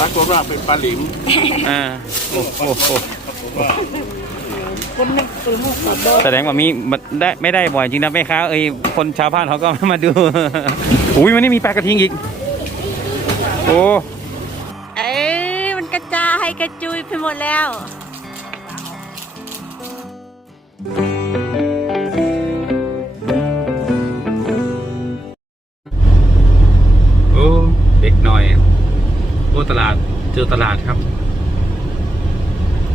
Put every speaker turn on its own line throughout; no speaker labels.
ปรากฏว่าเป็นปลาหลิม
อ่าโอ้โห
คนนึงตัวมุกกระโดด
แสดงว่ามีมันได้ไม่ได้บ่อยจริงนะแม่ค้าเอ้ยคนชาวบ้านเขาก็มาดู อุ้ยมันนี่มีปลากระทิงอีก โอ้
เอ้ยมันกระจายกระจุยไปหมดแล้ว
โเจอตลาดครับ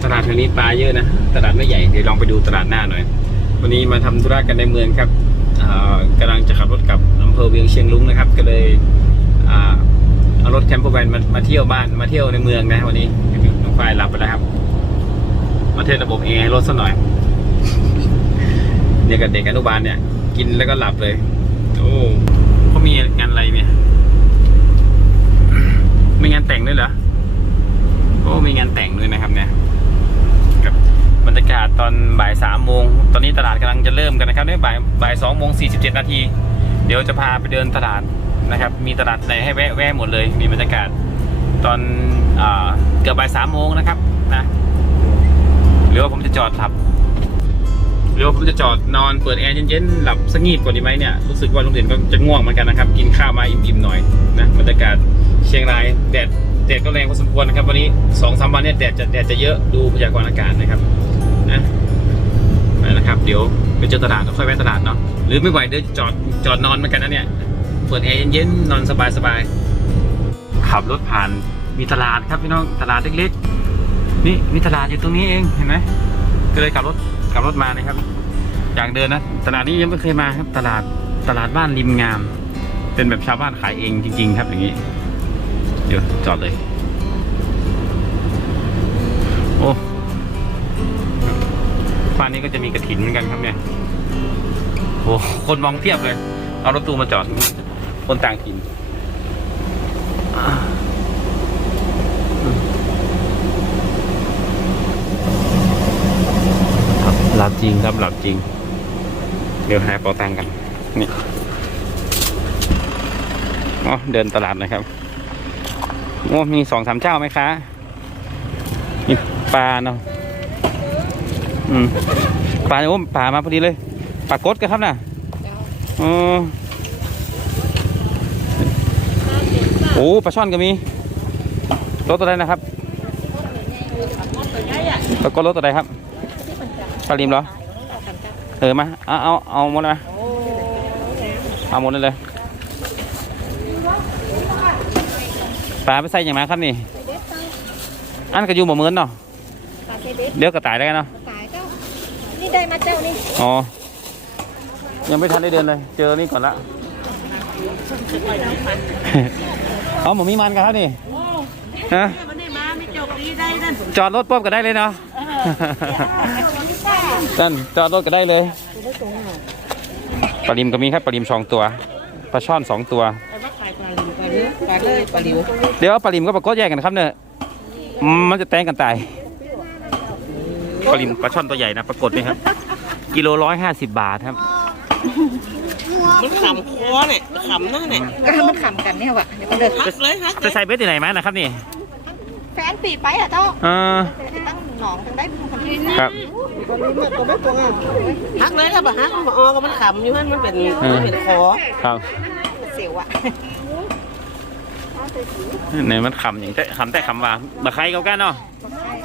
ตลาดแถวนี้ปลาเยอะนะ ตลาดไม่ใหญ่ เดี๋ยวลองไปดูตลาดหน้าหน่อย วันนี้มาทำธุระกันในเมืองครับอ่ากำลังจะขับรถกลับอำเภอเวียงเชียงรุ้งนะครับ ก็เลยเอารถแคมปอร์แวนมามาเที่ยวบ้านมาเที่ยวในเมืองนะวันนี้น้องฝ้ายหลับไปแล้วครับ มาเทสระบบแอร์รถสักหน่อยเนี่ยกับเด็กอนุบาลเนี่ย กินแล้วก็หลับเลยโอ้เขามีงานอะไรเนี่ย ไมีงานแต่งด้วยเหรอ อ้มีงานแต่งด้วยนะครับเนี่ยกับบรรยากาศตอนบ่ายสามโมงตอนนี้ตลาดกำลังจะเริ่มกันนะครับเนี่ยบ่ายบ่ายสองโมงสี่สิบเจ็ดนาทีเดี๋ยวจะพาไปเดินตลาดนะครับ มีตลาดไหนให้แวะแวะหมดเลย มีบรรยากาศตอนเกือบบ่ายสามโมงนะครับนะหรือว่าผมจะจอดหลับหรือว่าผมจะจอดนอนเปิดแอร์เย็นๆหลับสงีบกว่านี้ไหมเนี่ยรู้สึกว่าลุงเด่นก็จะง่วงเหมือนกันนะครับ กินข้าวมาอิ่มๆหน่อยนะบรรยากาศเชียงรายแดด แดดก็แรงพอสมควรนะครับ วันนี้สองสามวันเนี่ยแดดจะแดดจะเยอะดูพยากรณ์อากาศนะครับนะนะครับ เดี๋ยวไปเจอตลาดแล้วค่อยแวะตลาดเนาะหรือไม่ไหวเดี๋ยวจอดจอดนอนเหมือนกันนะเนี่ยเปิดแอร์เย็นๆนอนสบายๆขับรถผ่านมีตลาดครับพี่น้องตลาดเล็กๆนี่มีตลาดอยู่ตรงนี้เองเห็นไหมก็เลยขับรถขับรถมานะครับ อย่ากเดินนะตลาดนี้ยังไม่เคยมาครับตลาดตลาดบ้านริมงาม เป็นแบบชาวบ้านขายเองจริง ๆ ครับอย่างนี้ เดี๋ยวจอดเลย โอ้บ้านนี้ก็จะมีกระถินเหมือนกันครับเนี่ยโอ้คนมองเพียบเลย เอารถตู้มาจอด คนต่างถิ่นหลับจริงครับหลับจริง เดี๋ยวหาเป๋าตังกัน นี่อ๋อเดินตลาดนะครับ โอ้มีสองสามเจ้าไหมคะมีปลาเนาะอืมปลาโอ้ปลามาพอดีเลยปลากดกันครับน่ะอ๋อโอ้ปลาช่อนก็มีรถตัวใดนะครับปลากดรถตัวใดครับปลาลิมเหรอเออมาเอาเอาเอาหมดเลยมาเอาหมดเลยเลย ปลาไปใส่อย่างไรครับนี่ อันก็อยู่บ่เหมือนเนาะ
ปลาเทเด็ด
เดี๋ยวก็ตายได้กันเนาะ
ตายเจ้านี่ได้มาเจ้านี่
อ๋อ ยังไม่ทันได้เดินเลย เจอนี่ก่อนละเอาหมูมีมันกันครับนี่ฮะ
มันได้มาไม่จบดีได้นั่น
จอดรถปุ๊บก็ได้เลยเนาะนั่นจอดรถก็ได้เลย ปลาลิมก็มีครับปลาลิมสองตัว ปลาช่อนสองตัว
ขาย ปลาลิวปลาลิวปลาเลยปลาลิว
เดี๋ยวปลาลิมก็ปลากดแยกกันครับเนี่ยมันจะแตงกันตายปลาลิมปลาช่อนตัวใหญ่นะปรากฏนี่ครับ กิโลร้อยห้าสิบบาทครับ
มันขำคอเนี่ยขำหน้าเนี่ย
ก็ให้มันขำกันเนี่ยว่ะเดี๋ยวมันเดิน
ฮักเลยฮักเล
จะ
ย
ใส่เบ็ดที่ไหนมานะครับนี่
แฟนปีไปอะเจ้า
เออ
จะตั้งหนองทางได้คนที่
ครับ
ฮักเลยถ้าบ่ฮักมันบ่ออกก็มันขำอยู่ฮั่นมันเป็นมันเป็นคอ
ครับ
เสียวอะ
ไหนมันขำอย่างแต่ขำแต่ขำว่าบะไคร้เกากันเนาะ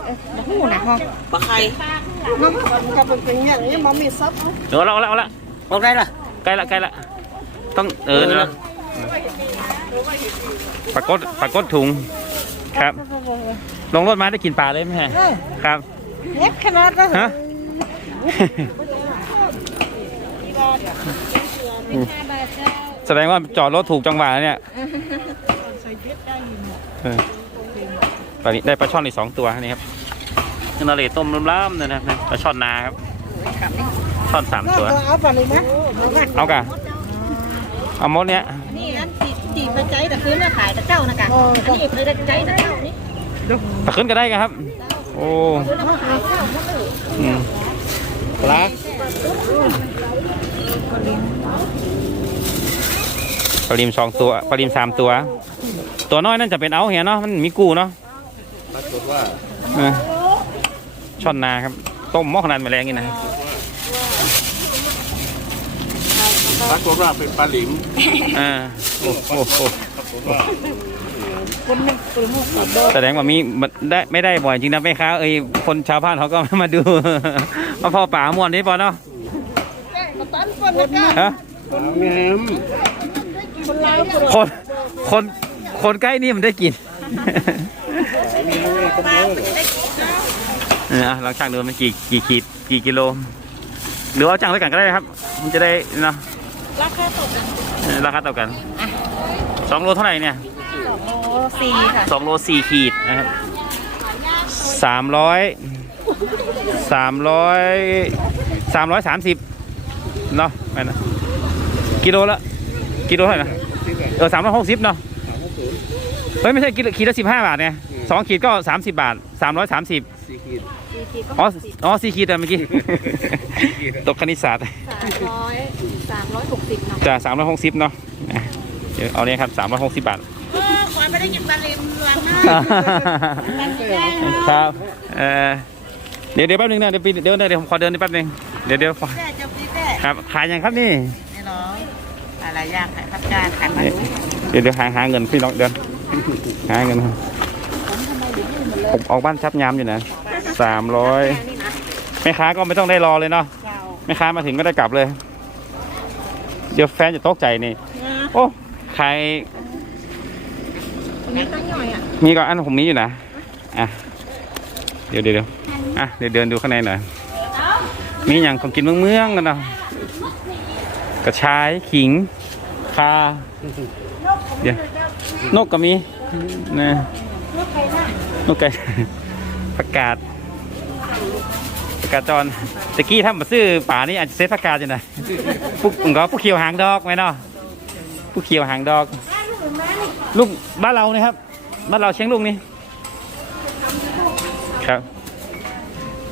เออมาหูนะฮะ
ปลาไข่
ถ้ามันเป็นอย่างนี้มันมีซับ
เดี๋ยวเราเอาละเอาละ
ออกได้ล่ะ
ใกล้ละใกล้ละต้องเออนะปรากฏปรากฏถุงครับ ลงรถมาได้กินปลาเลยไหมฮะครับ
เล็กขนาดนั้น
ฮะแสดงว่าจอดรถถูกจังหวะ แล้วเนี่ยเออตอนนี้ได้ปลาช่อนอีกสองตัวนี่ครับนาเลต้มล้ำๆเนี่ยนะครับปลาช่อนนาครับช่อนสามตัว
เอาปลาลิวไหม
เอากะเอามดเนี้ย
นี่อันตีตีมาใจแต่คืนมาขายแต่เจ้านะกะอันนี้คือใจแต่เจ้านี่
ตะขึ้นก็ได้กันครับ โอ้อืมปลาปลาลิมสองตัวปลาลิมสามตัว ตัวน้อยนั่นจะเป็นเอาเหียเนาะมันมีกูเนาะ
ปรากฏว่า
เออช่อนนาครับ ต้มหม้อขนาดแมลงนี่นะ
ปรากฏว่าเป็นปลาหลิม
อ่าโอ้โห
ปรากฏว่า
แสดงว่ามีได้ไม่ได้บ่อยจริงนะแม่ค้าเอ้ยคนชาวบ้านเขาก็มาดู มาพอป่าม่วนนี่ปอเนาะ
มาต้นคนนะก็
ฮะ
ปลาแหนม
คนคน คนใกล้นี่มันได้กินเออเราช่างดูมันกี่กี่ขีดกี่กิโล หรือเอาจังด้วยกันก็ได้ครับ มันจะได้เนาะ
ราคาตกกัน
เออราคาเท่ากันสองโลเท่าไหร่เนี่ย
โอ้สี่ค่ะ
สองโลสี่ขีดนะครับสามร้อยสามร้อยสามร้อยสามสิบเนาะแม่นนะกิโลละกิโลเท่าไหร่นะเออสามร้อยหกสิบเนาะ เฮ้ยไม่ใช่กิโลขีดละสิบห้าบาทเนี่ยสองขีดก็สามสิบบาทสามร้อยสามสิบ
สี่ขีด
สี่ขีดก็
อ๋ออ๋อสี่ขีดอะเมื่อกี้ ตกคณิตศาสตร์
สามร้อยสามร้อยหกสิบเนาะ
จะสามร้อยหกสิบเนาะอะเดี๋ยวเอาเนี่ยครับสามร้อยหกสิบบาท
เออขวัญไม่ได้กินปลาลิมหลังหน้า
ครับเออเดี๋ยวเดี๋ยวแป๊บนึงนะเดี๋ยวไปเดี๋ยวเดี๋ยวผมขอเดินแป๊บนึงเดี๋ยวเดี๋ยว
แม่จะพี่แม่
ครับขายยังครับนี่
นี่น้องอะไรยากขายพัดการขายมา
นี่
ดู
เดี๋ยวเดี๋ยวหาหาเงินพี่น้องเดิน หาเงินครับผมออกบ้านชับยามอยู่นะสามร้อย
แค่นี้นะ
แม่ค้าก็ไม่ต้องได้รอเลยเนาะ
เจ้า
แม่ค้ามาถึงก็ได้กลับเลย เดี๋ยวแฟนจะตกใจนี่
นะ
โอ้ขาย
อันนี้ตั้งหน่อยอะ
มีก็อันผมนี้อยู่นะอะเดี๋ยวเดี๋ยวเดี๋ยวอะเดี๋ยวเดินดูข้างในหน่อยมีอย่างของกินเมืองๆกันเนาะกระชายขิงคาเดี๋ยว นกก็มีนะนกไก่ผักกาดผักกาดจอนตะกี้ถ้ามาซื้อป่านี่อาจจะเซ็ตผักกาดอยู่นะปุ๊กก็ผู้เขียวหางดอกไหมเนาะผู้เขียวหางดอก ลูกบ้านเรานะครับบ้านเราเชียงลุงนี่ครับ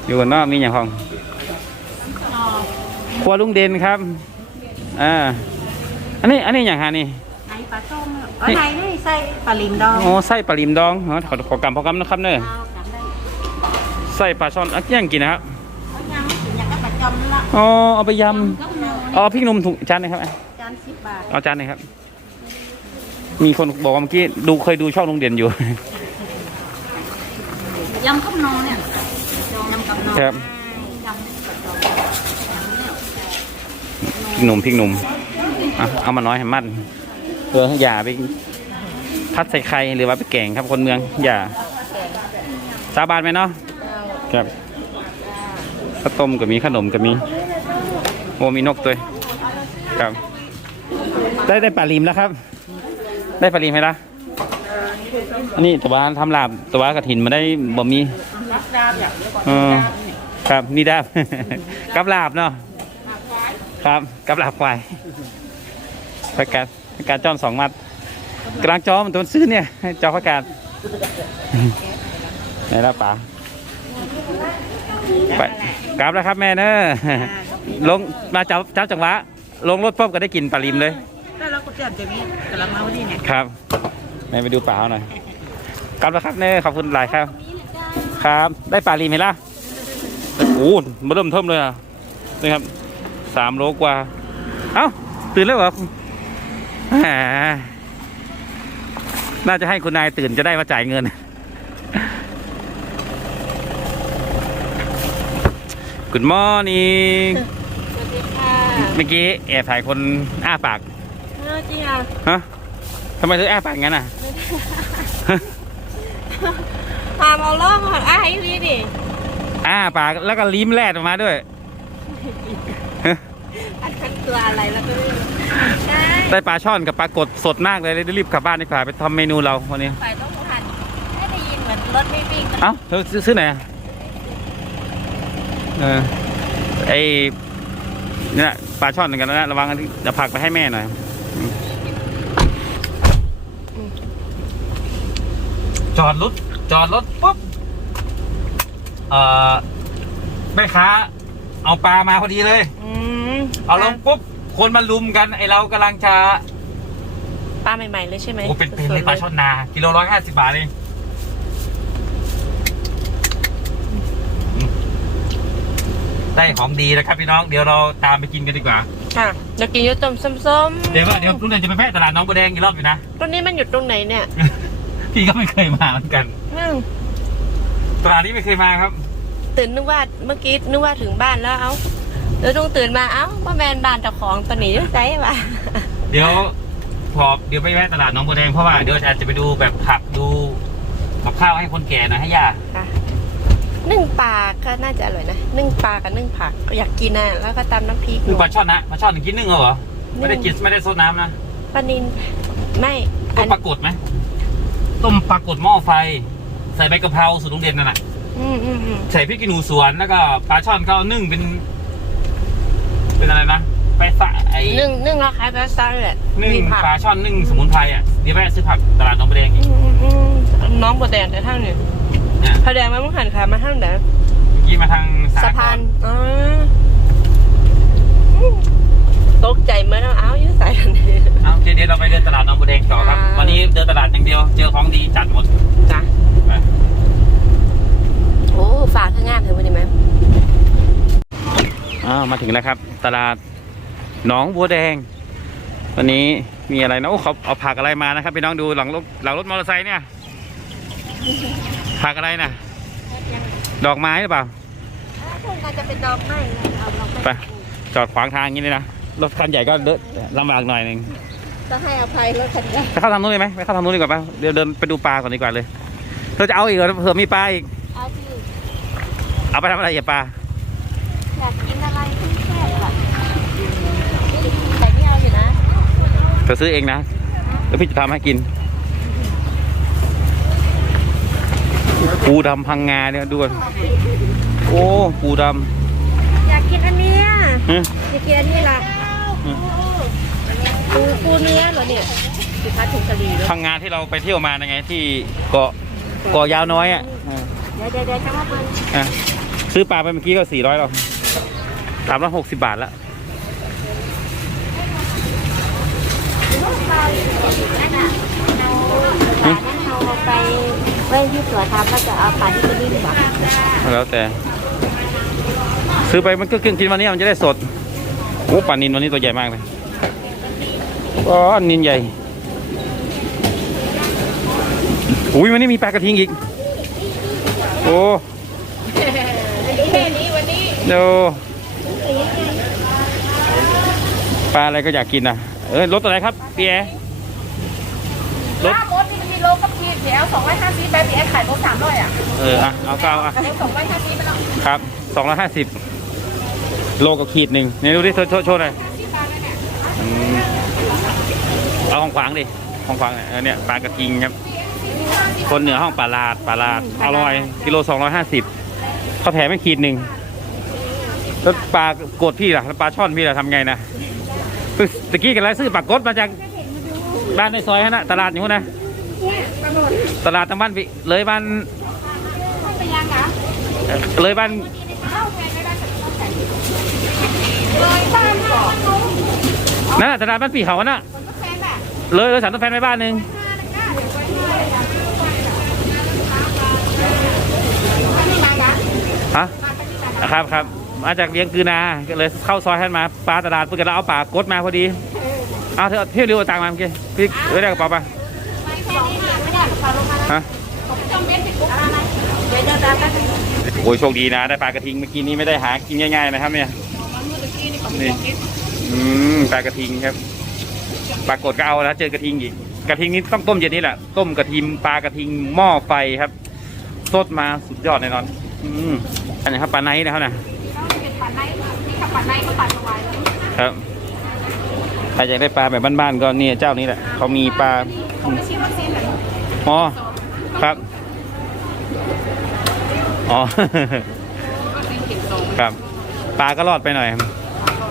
อยู่กันนอกมีอย่างของครัวลุงเด่นครับอ่าอันนี้อันนี้อย่างฮานี่
ปลาส้มอ๋อไหนนี่ใส่ปลาลิมดอง
โอ้ไส้ปลาลิมดองอ๋อขอขอกำพอกำนะครับเนอะ
เอาจำได้
ไส้ปลาช่อนอันย่างกินนะครับ
เอายังอยากก็ประจำละ
อ๋อเอาไปย
ก็นอนำ
อ๋อพริกหนุ่มถุงจานหนึงครับอะ
จานสิบบาท
เอาจานหนึงครับ มีคนบอกว่าเมื่อกี้ดูเคยดูช่องลุงเด่นอยู่
ยำกับนอนเนี่ยยำกับนอน
ครับ
ยำกับนอน
พริกหนุ่มพริกหนุ่มอะเอามาน้อยให้มัน เพื่ออย่าไปพัดใส่ไข่หรือว่าไปแกงครับคนเมือง อย่า สาบานไหมเนาะครับข้าวต้มก็มีขนมก็มีโอ้มีนกด้วยครับ ได้ได้ปลาลิมแล้วครับ ได้ปลาลิมไหมล่ะอันนี้ตะวันทำลาบตะวันกระถินมาได้บ่มีเออครับนี่ได้กับลาบเนาะครับกับลาบควายประกาศ ประกาศจอมสองมัดกลางจอมันตัวซื้อเนี่ยให้จอประกาศไหนละป๋าไปกลับแล้วครับแม่เนอะลงมาจับจับจังหวะลงรถปุ๊บก็ได้กินปลาลิมเลย
แล้วเราก็เตรียมจะมีกำลังมาวันนี้เนี่ย
ครับไหนไปดูปลาเอาหน่อยกลับแล้วครับเนอะขอบคุณหลายครับ ครับ ได้ปลาลิมไหมล่ะโอ้โหมาเริ่มเทิมเลยอะนี่ครับสามโลกว่า เอ้า ตื่นแล้วเหรอแหม น่าจะให้คุณนายตื่นจะได้มาจ่ายเงิน Good morning
สวัสดีค่ะ
เมื่อกี้แอบถ่ายคนอ้าปาก
เออจริงอะ
ฮะทำไมถึงอ้าปากงั้นอะ
พามาล่องหอดอ้ายนี่ดิ
อ้าปากแล้วก็ลิ้มแลดออกมาด้วย
อันเป็นตัวอะไรแล้วก็ไม่รู้ใช่
ได้ปลาช่อนกับปลากดสดมากเลยได้รีบกลับบ้านดีกว่าไปทำเมนูเราวันนี้
ไปต้องหันไม่ได้ยินเหมือนรถไม่วิ่งนะ
เอ้าเธอซื้อซื้อไหนอะเออไอเนี่ยปลาช่อนเหมือนกันนะระวังอันที่เดี๋ยวผักไปให้แม่หน่อยจอดรถจอดรถปุ๊บเอ่อแม่ค้าเอาปลามาพอดีเลย
อืม
เอาลงปุ๊บ คนมาลุมกันไอเรากำลังจะ
ปลาใหม่ๆเลยใช่ไหม
โอ้เป็นเป็น
สดๆ
เลยปลาช่อนนา กิโลร้อยห้าสิบบาทเองได้ของดีนะครับพี่น้องเดี๋ยวเราตามไปกินกันดีกว่า
ค่ะเดี๋ยวกินยต้มส้มๆ
เดี๋ยวว่าเดี๋ยวลุงเดนจะไปแพะตลาดน้องบัวแดงอีกรอบอยู่นะ
ตรงนี้มันอยู่ตรงไหนเนี่ย
พี่ก็ไม่เคยมาเหมือนกัน
อืม
ตลาดนี้ไม่เคยมาครับ
ตื่นนึกว่าเมื่อกี้นึกว่าถึงบ้านแล้วเอ้า แล้วต้องตื่นมาเอ้ามาแมนบ้านเจ้าของตัวนี้อยู่ไสวะ
เดี๋ยวพอเดี๋ยวไปแวะตลาดน้องบัวแดงเพราะว่าเดี๋ยวอาจจะไปดูแบบผักดูกับข้าวให้คนแก่หน่อยให้ย่า
ค่ะนึ่งปลาก็น่าจะอร่อยนะนึ่งปลากับนึ่งผักก็อยากกินน่ะแล้วก็ตำน้ำพริก
คือปลาช่อนนะปลาช่อนกินนึ่งเหรอไม่ได้กินไม่ได้ซดน้ำนะ
ปลานินไม่
ต้
อั
ม
น
ปลากดไหมต้มปลากดหม้อไฟ ใส่ใบกะเพราสูตรลุงเด่นนั่นแหละ
อืมอืมอืม
ใส่พริกขี้หนูสวนแล้วก็ปลาช่อนก็เอานึ่งเป็น เป็นอะไรนะไปฝะไอ้
นึ่งนึ่งแล้วคล้ายปลาซ่าเลยแหละ
นึ่ง
มีผัก
ปลาช่อนนึ่งสมุนไพรอะเดี๋ยวแวะซื้อผักตลาดน้องบัวแดงอี
อื
ก
มอืมอืมน้องบัวแดงแต่ท่านเนี่ย
เนี่ย
พระแดงมาเมื่อหันขามาท่านไหน
เมื่อกี้มาทางสา
สะ
ย
พานอ๋ออืมตกใจเหมื่อนเอาเอ้ายืดสายทันที
เอาโอเคเดี๋ยวเราไปเดินตลาดน้องบัวแดงต่อครับ
อ่า
วันนี้เดินตลาดอย่างเดียว เจอของดีจัดหมด
จ้ะ
ไป
โอ้ฝากทั้งงานเธอวันนี้ไหม
อ้าวมาถึงแล้วครับ ตลาดหนองบัวแดง วันนี้มีอะไรนะโอ้เขาเอาผักอะไรมานะครับพี่น้องดูหลังรถหลังรถมอเตอร์ไซค์เนี่ยผักอะไรนะดอกไม้หรือเปล่า
คงจะเป็นดอกไม้เอาดอกไม้
ไปจอดขวางทางอย่างนี้เลยนะรถคันใหญ่ก็เดินลำบากหน่อยหนึ่ง
ต้องให้อภัยรถคันนี้
ไปเข้าทางนู้นเลยไหมไปเข้าทางนู้นดีกว่าป่ะเดี๋ยวเดินไปดูปลาก่อนดีกว่าเลยเราจะเอาอีกเหรอเผื่อมีปลาอีก
เอาที่
เอาไปทำอะไรอย่าปลา
อยากกินอะไรที่แค่แบบแต่นี่เอาอยู่นะ
เธอซื้อเองนะ แล้วพี่จะทำให้กิน ปูดำพังงาเนี่ยดูก่อนโอ้ ปูด
อยากกินอันเนี้ยำ
ฮะ
อยากกินอันนี้ล่ะ
อืม
ปูปูเนื้อเหรอเนี่ยสิคะถุงกะหรี่เลย
พังงาที่เราไปเที่ยวมาไง ที่เกาะเกาะยาวน้อยอะอ่า
เดี๋ยวเดี๋ยวเดี๋ยวจะมาเปิด
อะซื้อปลาไปเมื่อกี้ก็สี่ร้อยหรอก สามร้อยหกสิบบาทละ
นั่นน่ะเราปลานั้นเราไปไว้ที่สวนทำแล้วจะเอาปลาที่เป็นนิ่มหรอ
แล้วแต่ ซื้อไปมันก็กินกินวันนี้มันจะได้สดโอ้ปลานินวันนี้ตัวใหญ่มากเลยก็นินใหญ่อุ้ยวันนี้มีปลากระทิงอีก โอ้
แค่นี้วันนี้
เดี๋ยว ปลาอะไรก็อยากกินนะเออรถตัวไหนครับพี่แอร์รถ
ถ้ามดนี่มันมีโลกับพีดเดี๋ยวสองร้อยห้าสิบแบบนี้ขายโลสามร้อยอะ
เอออะเอาเก้าอะ
สองร้อยห้าสิบไปแล้ว
ครับสองร้อยห้าสิบโลกับขีดหนึ่งเนี่ยดูดิโชว์โชว์โชว์หน่อยอืมเอาของขวางดิของขวางเนี่ยเออเนี่ยปลากระทิงครับ คนเหนือห้องปลาลาดปลาลาดอร่อยกิโลสองร้อยห้าสิบเขาแถมไม่ขีดหนึ่งแล้วปลากดพี่ล่ะแล้วปลาช่อนพี่ล่ะทำไงนะคือ ตะกี้กันแล้วซื้อปากกดมาจากบ้านในซอยฮะนะตลาดอยู่นะตลาดทางบ้านพี่เลยบ้านเลยบ้าน
เลยบ้านก่อน
นั่นน่ะตลาดบ้านปีเขาน่ะเลยเลยสันตแฟนไปบ้านหนึ่งฮะครับครับ มาจากเลี้ยงกือนาก็เลยเข้าซอยท่านมาปลาตลาดเพื่อนเราเอาปลากดมาพอดีเอาเถอะเที่ยวเร็วเอาตังค์มาเมื่อกี้พี่เอ้ยได้กระเป๋าปะ
ไม่ได้พาลงมา
ฮะ
จมเบ็ดติดปุ๊บอะไรเดี๋ยวเดี๋ยวเดี๋ยวแป๊บนึง
โอ้ยโชคดีนะ ได้ปลากระทิงเมื่อกี้นี้ไม่ได้หากินง่ายๆนะครับเนี่ยนี่อืมปลากระทิงครับปลากดก็เอาแล้วเจอกระทิงอีกกระทิงนี้ต้องต้มเย็นนี่แหละต้มกระทิงปลากระทิงหม้อไฟครับสดมาสุดยอดแน่นอน อืมอันนี้ครับปลาไนท์นะครับนะ
เป็นปันไนนี่ขับปันไนก็ปันเอาไว้แล้ว
ครับใครอยากได้ปลาแบบบ้านๆก็เนี่ยเจ้านี้แหละเขามีปลา
ผมไม่ชิมวัคซีนแบบ
อ๋อครับอ๋อ
วัคซีนเข็มสอง
ครับปลาก็รอดไปหน่อย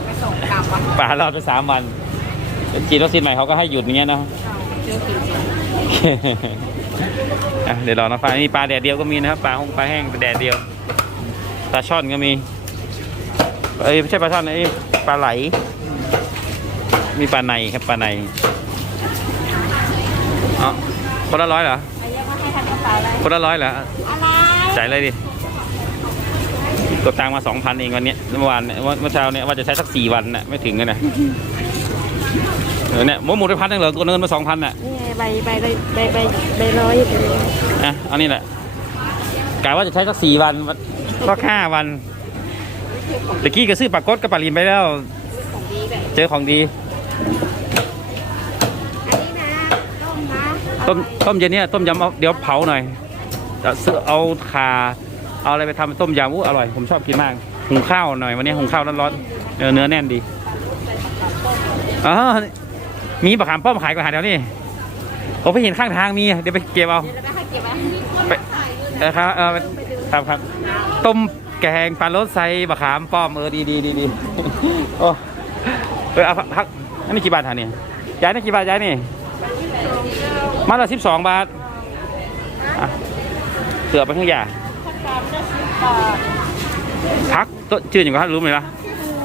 ไปส่งกลับวะ
ปลารอดไปสามวันฉีดวัคซีนใหม่เขาก็ให้หยุดอย่างเงี้ยเนาะ
เจอเข็มสอง
อะเดี๋ยวรอนะปลานี่ปลาแดดเดียวก็มีนะครับปลาหงปลาแห้งแดดเดียวปลาช่อนก็มี เอ้ยไม่ใช่ปลาช่อนไอ้ปลาไหล มีปลาในครับปลาในคนละร้อยเหรอ
เอาเยอะมาให้ทำกระเป๋าเลย
คนละร้อยเหรอ
อะไร
จ่ายเลยดิกดตังค์มาสองพันเองวันเนี้ยเมื่อวานเนี่ยเมื่อเช้าเนี่ยว่าจะใช้สักสี่วันน่ะไม่ถึงเลยนะเออเนี่ยหมดหมดไปพันหนึงเหรอกดเงินมาสองพันน่ะ
นี่ไงใบใบใบใบใบใบร้อยอยู่ตรงนี้
อะเอานี่แหละกะว่าจะใช้สักสี่วันก็ห้าวัน ตะกี้ก็ซื้อปลากดกับปลาลินไปแล้ว
ของดีแบบ
เจอของดี
อันนี้นะต้มนะ
ต้มต้มเย็นเนี่ยต้มยำเอาเดี๋ยวเผาหน่อยเอาซื้อเอาขาเอาอะไรไปทำเป็นต้มยำอู้อร่อยผมชอบกินมากหุงข้าวหน่อยวันนี้หุงข้าวร้อนๆเนื้อเนื้อแน่นดีอ๋อมีบะขามป้อมขายกว่าหาแถวนี้ผมไปเห็นข้างทางมีเดี๋ยวไปเก็บเอา
เดี๋ยวเราไปให้เก็บไว้
ไปเออครับเออครับครับต้ม แกงปลารสไซบะขามป้อมเออดีดีดีดีโอ้เออเอาพักอันนี้กี่บาทฮะเนี่ยย้ายนี่กี่บาทย้ายนี่มาละสิบสองบาทอะเสือไปข้างยาพักต้นชื่ออย่างไรรู้ไหมล่ะ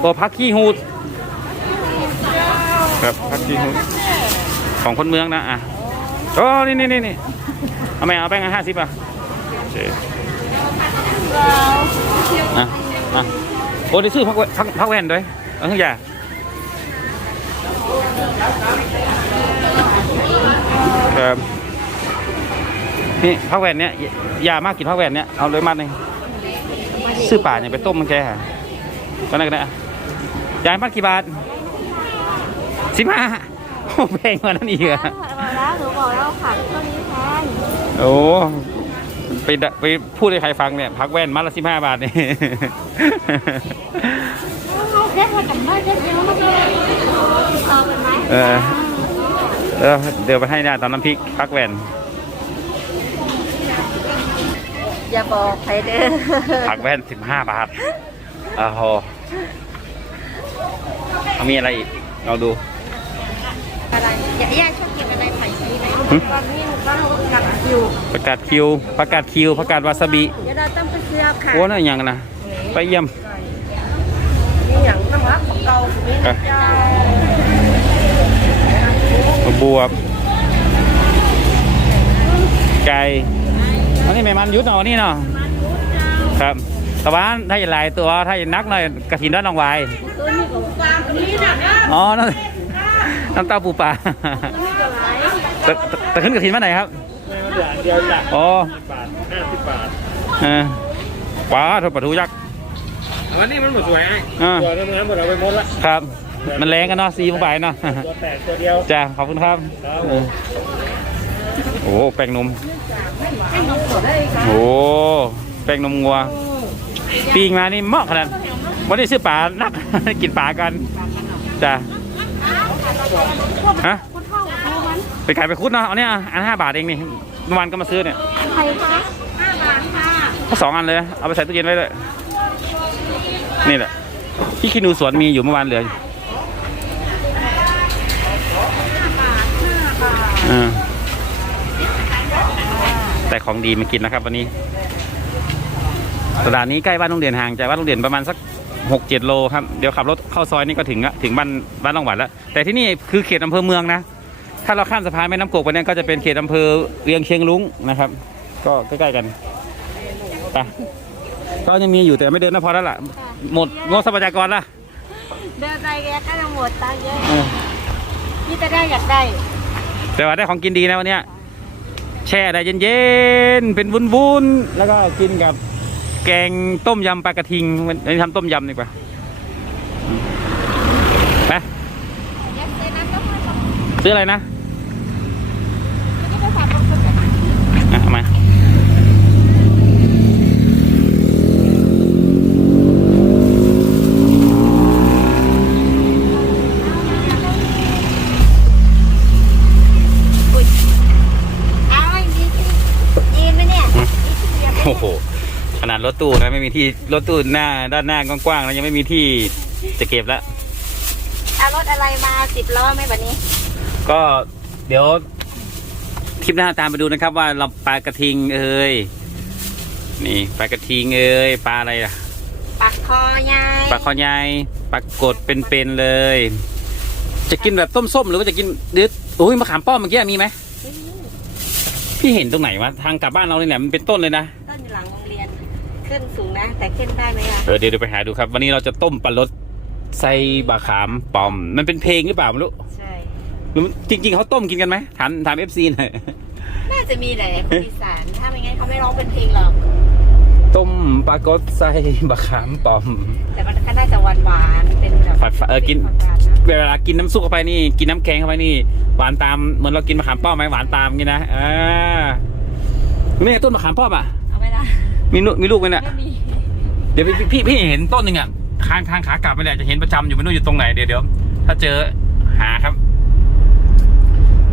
โอ้พักขี้หูดครับพักขี้หูดของคนเมืองนะอะโอ้นี่นี่นี่นี่เอาไหมเอาแป้งห้าสิบอะโอเคอะอะโอ้ได้ซื้อพักแว่นพักพักแว่นด้วยเอาข้างยาครับนี่พักแว่นเนี้ยยามากกินพักแว่นเนี้ยเอาเลยมัดหนึ่งซื้อป่าเนี่ยไปต้มมันแกฮะก็ได้ก็ได้อะยายมัดกี่บาทสิบห้าโอ้แพงกว่านั้นอีกอะ
เอาแล้วหนูบอกแล้วผักต้นนี้แพง
โอ้ ไปดะไปพูดให้ใครฟังเนี่ยพักแว่นมัดละสิบห้าบาทนี่
เด็ดมาจากบ้านเด็ดเยอะมากเลยเอาไปไหม
เออ เออเดี๋ยวไปให้หน้าตอนน้ำพริกพักแว่น
อย่าบอกใครเด้อ
พักแว่นสิบห้าบาทโอ้โหเอามีอะไรอีกเราดู
อะไรอย่าย่าชอบกินอะไรไผ่ชีไหม
หึ
ตอนนี้หนูก็กัดอยู่
ประกาศคิวประกาศคิวประกาศวาซาบิ
เดี๋ยวเราต้องไปซื้อเอาค่ะ
โอ้นั่นอย่างนะไปเยี่ยม
นี่อย่างน้ำรักของเรานี่
อะ
นะจ้า
บวบไก่อันนี้แม่มันยุดเนาะนี่เนาะครับตะวันถ้าอย่าหลายตัวถ้าอย่านักหน่อยกระถินด้านนองวาย
ตัวนี้ของกลางนี่นะนะ
อ๋อนั่นน้ำเต้าปูปลา แต่แต่แต่ขึ้นกระถินมาไหนครับ
เดียวจ้ะ
อ๋อบา
ทห้าสิบบาท
เออว้าโทษปลาทูยักษ์
วันนี้มันหมดสวยไอ้
อ่า
ตัวน้ำน้ำหมดเอาไปหมดละ
ครับ มันแรงกันเนาะซีมไปเนาะ
ตัวแตกตัวเดียว
จ้าขอบคุณครับ
ครับ
เออโอ้แป้งนมโอ้แป้งนมงัวปีงมานี่เหมาะขนาดวันนี้ซื้อปลานักกินปลากันจ้าฮะ ไปขายไปคุดเนาะเอาเนี่ยอันห้าบาทเองนี่เมื่อวานก็มาซื้อเนี่ย
ใครคะห้าบาทค่ะ
ก็สองอันเลย เอาไปใส่ตู้เย็นไว้เลย นี่แหละพี่คินูสวนมีอยู่เมื่อวานเหลืออยู่อ่าแต่ของดีมากินนะครับวันนี้ตลาดนี้ใกล้บ้านโรงเรียนห่างจากบ้านโรงเรียนประมาณสักหกเจ็ดโลครับ เดี๋ยวขับรถเข้าซอยนี่ก็ถึงละถึงบ้านบ้านรองหวัดแล้ว แต่ที่นี่คือเขตอำเภอเมืองนะ ถ้าเราข้ามสะพานแม่น้ำกกไปเนี่ยก็จะเป็นเขตอำเภอเวียงเชียงรุ้งนะครับ ก็ใกล้ๆกันไปก็ยังมีอยู่แต่ไม่เดินนะพอแล้วล่ะ หมดงบทรัพยากรละ
เดินไปแกก็จะหมดตังค์เยอะ
เออ
นี่จะได้อยากได้
แต่ว่าได้ของกินดีนะวันเนี้ยแช่ได้เย็นๆ เป็นวุ้นๆ แล้วก็กินกับแกงต้มยำปลากระทิงวันนี้ทำต้มยำดีกว่าไป
อยากซื้อน้ำก็มาส่ง
ซื้ออะไรนะ
นี่ไปฝากคนอื่น
อะเอามา
เอาไอ้นี่สิยีนไหมเนี่ยนี่คือเรียนไหม
โอ้โหข นาดรถตู้นะไม่มีที่รถตู้หน้าด้านหน้ากว้างๆแล้วยังไม่มีที่จะเก็บแล้ว
เอารถอะไรมาสิบล้อไหมแบบนี้
ก็เดี๋ยวคลิปหน้าตามไปดูนะครับ ว่าเราปลากระทิงเอ้ยนี่ปลากระทิงเอ้ยปลาอะไรล่ะ
ปักคอยาย
ปลาคอใหญ่ปลากดเป็นๆเลย จะกินแบบต้มส้มหรือว่าจะกินเดือดโอ้ยมะขามป้อมเมื่อกี้มีไหมพี่เห็นตรงไหนวะทางกลับบ้านเราเนี่ยมันเป็นต้นเลยนะ
ต้นอยู่หลังโรงเรียน ขึ้นสูงนะ แต่ขึ้นได้ไหมอะ
เออเดี๋ยวเดี๋ยวไปหาดูครับ วันนี้เราจะต้มปลารสไส้บะขามปอม มันเป็นเพลงหรือเปล่าไม่รู้
ใช่
หรือจริง ๆเขาต้มกินกันไหมถามถามเอฟซีหน่อย
น่าจะมีแหละคนอีสานถ้าไม่งั้นเขาไม่ร้องเป็นเพลงหรอก
ต้มปลากดไส้บะขามปอม
แต่มันก็น่าจะหวานหวานๆเป็นแบบ
ฝาดๆเออกิน
ฝาดๆนะ
เวลากินน้ำซุปเข้าไปนี่กินน้ำแกงเข้าไปนี่หวานตามเหมือนเรากินมะขามป้อมไหมหวานตามงี้นะอ่านี่ต้นมะขามป้อมอะ
เอาไม่ได้
มีลูกมีลูกไหมเนี่ย
ไม่มี
เดี๋ยวพี่พี่พี่เห็นต้นหนึ่งอะทางทางขากลับไปแหละจะเห็นประจำอยู่ไม่รู้อยู่ตรงไหนเดี๋ยวเดี๋ยวถ้าเจอหาครับ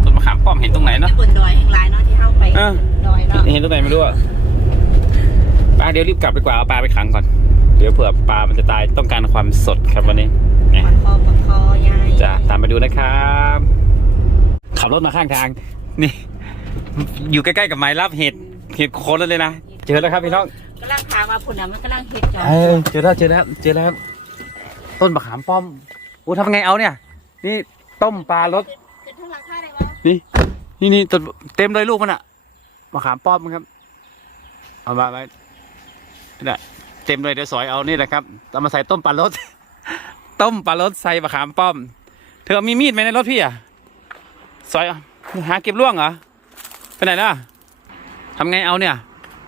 ต้นมะขามป้อมเห็นตรงไหนเนาะ
บนดอยแห่งลายเนาะที่เข้าไป
เออ
ดอยเนาะ
เห็นตรงไหนไม่รู้อะปลาเดี๋ยวรีบกลับดีกว่าเอาปลาไปขังก่อน เดี๋ยวเผื่อปลามันจะตายต้องการความสดครับวันนี้เนี่ย
ปัดคอปัดคอยาย
จะตามไปดูนะครับขับรถมาข้างทาง นี่ อยู่ใกล้ๆกับไม้รับเห็ดเห็ดโคนเลยนะ เจอแล้วครับพี่น้อง
กำลังพามาผุนอะมันกำลังเฮ็ดจอ
เออเจอแล้วเจอแล้วเจอแล้วครับต้นมะขามป้อมโอ้ทำไงเอาเนี่ย นี่ต้มปลารส
ขึ้นเท่าราคาได้ไหม
นี่นี่นี่ต้นเต็มเลยลูกมันอะมะขามป้อมครับเอามาไว้นี่แหละเต็มเลยเดี๋ยวสอยเอานี่แหละครับเอามาใส่ต้มปลารสต้มปลารสใส่มะขามป้อม เธอมีมีดไหมในรถพี่อะสอยเอาหาเก็บล่วงเหรอไปไหนล่ะทำไงเอาเนี่ย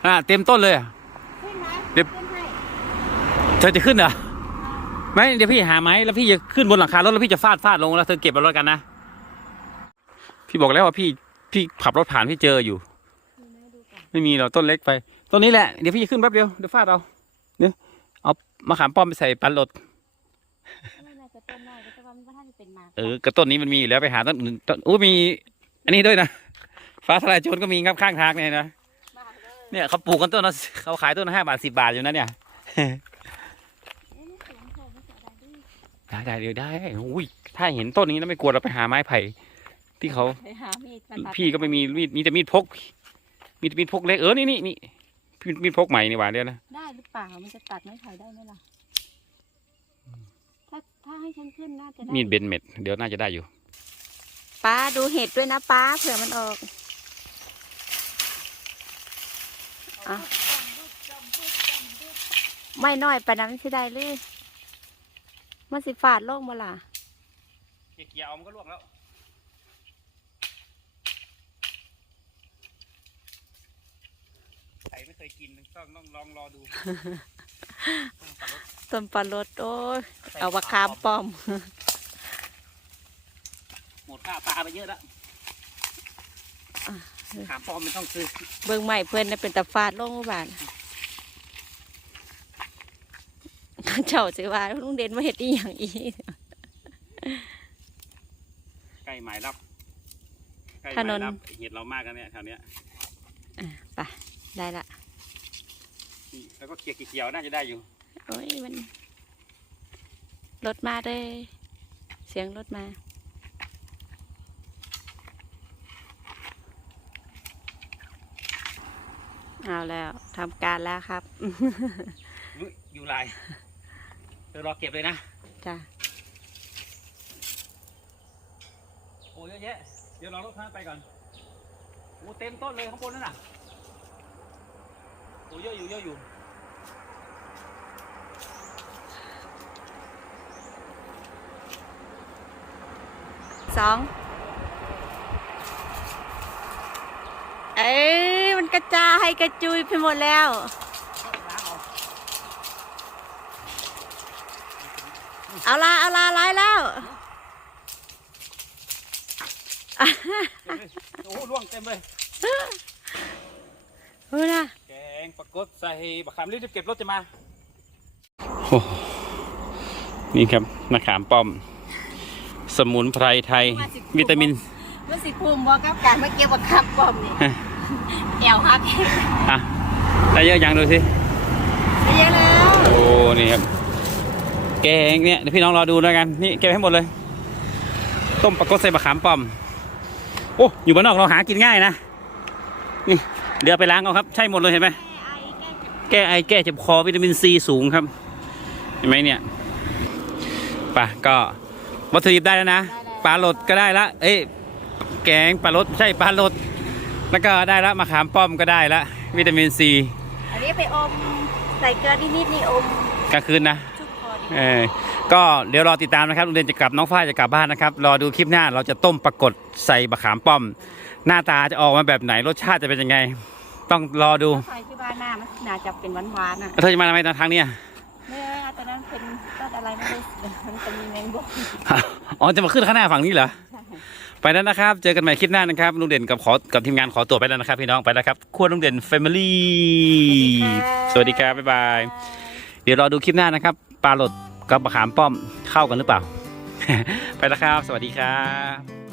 อะเต็มต้นเลยอะ
ขึ้นไหม
เดี๋ยว
ขึ้นให้
เธอจะขึ้นเหรอไม่เดี๋ยวพี่หาไม้แล้วพี่จะขึ้นบนหลังคารถแล้วพี่จะฟาดฟาดลงแล้วเธอเก็บบนรถกันนะ พี่บอกแล้วว่าพี่พี่ขับรถผ่านพี่เจออยู่ ไม่มีหรอกต้นเล็กไปต้นนี้แหละเดี๋ยวพี่จะขึ้นแป๊บเดียวเดี๋ยวฟาดเอาเนี่ยเอามะขามป้อมไปใส่ปันรถ
ไม่น่าจะต้นน้อยแต่ว่ามันก็น่าจะเป็นหมาก
เออกระต้นนี้มันมีอยู่แล้วไปหาต้นอื่นต้นอู้มี อันนี้ด้วยนะฟ้าทลายโจรก็มีครับข้างทางเนี่ยนะ
มาก เลย
เนี่ยเขาปลูกกันต้นละเขาขายต้นละห้าบาทสิบาทอยู่นะเนี่ย
เอ๊ะมันสูงพอมันจะได้ด้วย
ได้ได้เดี๋ยวได้อุ้ยถ้าเห็นต้นนี้แล้วไม่กลัวเราไปหาไม้ไผ่ที่เขา
ไปหามีดมาตัด
พี่ก็ไม่มีมีดมีแต่มีดพก มีแต่มีดพกเล็กเออนี่นี่นี่มีดมีดพกใหม่นี่หว่าเดียวนะ
ได้หรือเปล่ามันจะตัดไม้ไผ่ได้ไหมล่ะถ้าถ้าให้ฉันขึ้นน่าจะได้
มีดเบนเม็ดเดี๋ยวน่าจะได้อยู่
ป้าดูเห็ดด้วยนะป้าเผื่อมันออก อะไม่น้อยไปนะมันสิได้เลยมันสิฟาดโลกมาล่ะ
เกี่ยวมันก็ล่วงแล้วใครไม่เคยกินต้องต้องลองรอดู
ต้นปลารดโอ้ยเอาวะคามป้อม
หมดค่าปลาไปเยอะแล้ว
อะ
ขามปลอมไม่ต้องซื้อ
เบิ่งใหม่เพื่อนน่ะเป็นตาฟาดโลกมาบานเจ้าสิว่าลุงเด่นมาเห็ดอีหยังอีก
ใกล้หมายรับใกล้ห
ถน
มาย
น
รับเห็ดเรามากกันเนี่ยแถวเนี้ย
ไปได้ละ
นี่แล้วก็เกี่ยวเกี่ยวน่าจะได้อยู่
โอ้ยมันรถมาเลยเสียงรถมา เอาแล้วทำการแล้วครับ
อุ๊ยอยู่ลายเธอรอเก็บเลยนะ
จ้ะ
โอ้เยอะแยะ เดี๋ยวรอรถคันนั้นไปก่อนโอ้เต็มต้นเลยข้างบนนั่นน่ะโอ้เยอะอยู่เยอะอยู่
สอง เอ้ย มันกระจายกระจุยไปหมดแล้ว เอาละเอาละไล่แล้ว
เต็มเลยโอ้ล่วงเต็มเลย
เฮ้ยนะ
แกงปลากดใส่บักขามรีบเก็บรถจะมานี่ครับมะขามป้อม สมุนไพรไทย วิตามิน
มันสิภูมิบอกกับการมาเกี่ยวกับคับปอมนี่ แอวฮัก
อะได้เยอะยังดูสิ
ไปเยอะแล้ว
โอ้นี่ครับแกงเนี่ยเดี๋ยวพี่น้องรอดูแล้วกันนี่เก็บให้หมดเลย ต้มปลากดใส่บะขามป้อมโอ้อยู่บ้านนอกเราหากินง่ายนะนี่เดี๋ยวไปล้างเอาครับ ใช่หมดเลยเห็นไหมแก้ไอแก้เจ็บคอวิตามินซีสูงครับเห็นไหมเนี่ยป่ะก็วัตถุดิบได้แล้วนะปลาหลดก็ได้ละเอ้ยแกงปลาลดใช่ปลาลดม แล้วก็ได้ละมะขามป้อมก็ได้ละวิตามินซี
อันนี้ไปอมใส่เกลือนิดๆนี่อม
กลางคืนนะ
ชุบคอดี
เออก็เดี๋ยวรอติดตามนะครับลุงเด่นจะกลับน้องฝ้ายจะกลับบ้านนะครับรอดูคลิปหน้าเราจะต้มปรากฏใส่มะขามป้อม หน้าตาจะออกมาแบบไหนรสชาติจะเป็นยังไง ต้องรอดู
ใส่ที่บ้านหน้ามันน่าจะเป็นหวานๆอะ
เธอจะมาทำไมตอนทางเนี้ย
ไม่ได้ตอนนั้นเป็นต้นอะไรไม่รู้มันเป็นแมงบก
อ๋อจะมาขึ้นข้างหน้าฝั่งนี้เหรอ ไปแล้วนะครับ เจอกันใหม่คลิปหน้านะครับลุงเด่นกับขอกับทีมงานขอตัวไปแล้วนะครับ พี่น้องไปแล้วครับครัวลุงเด่นแฟมิลี่สวัสดีครับบ๊ายบายเดี๋ยวรอดูคลิปหน้านะครับปลาหลดกับมะขามป้อมเข้ากันหรือเปล่า ไปแล้วครับ สวัสดีครับ